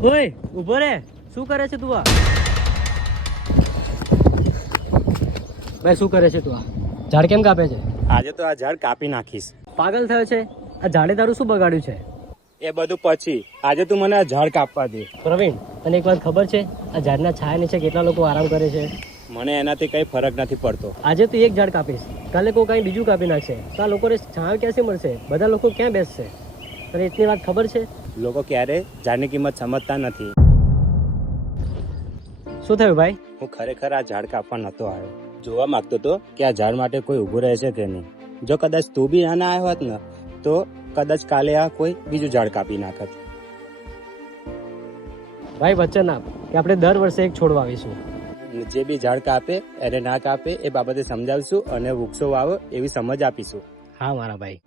ઓય ઉભો રે, શું કરે છે તું? આ ભાઈ શું કરે છે તું? આ ઝાડ કેમ કાપે છે? આજે તો આ ઝાડ કાપી નાખીશ. પાગલ થયો છે? આ ઝાડે તારું શું બગાડ્યું છે? એ બધું પછી, આજે તું મને આ ઝાડ કાપવા દે. પ્રવીણ, તને એક વાત ખબર છે? આ ઝાડના છાયા નીચે કેટલા લોકો આરામ કરે છે? મને એનાથી કઈ ફરક નથી પડતો. આજે તું એક ઝાડ કાપીશ, કાલે કોઈ કઈ બીજું કાપી નાખશે, તો આ લોકોને છાંયો ક્યાંથી મળશે? બધા લોકો ક્યાં બેસશે? તને એટલી વાત ખબર છે? લોકો ક્યારે ઝાડની કિંમત સમજતા નથી. શું થયું ભાઈ? હું ખરેખર આ ઝાડ કાપવા નતો આવ્યો. જોવા માંગતો હતો કે આ ઝાડ માટે કોઈ ઊભું રહેશે કે નહીં. જો કદાચ તું બી ના આવ્યો હોત ને તો કદાચ કાલે આ કોઈ બીજું ઝાડ કાપી નાખત. ભાઈ વચન આપ કે આપણે દર વર્ષે એક છોડ વાવીશું. જે બી ઝાડ કાપે એને ના કાપે એ બાબતે સમજાવશું અને વૃક્ષો વાવો એવી સમજ આપીશું. હા મારા ભાઈ.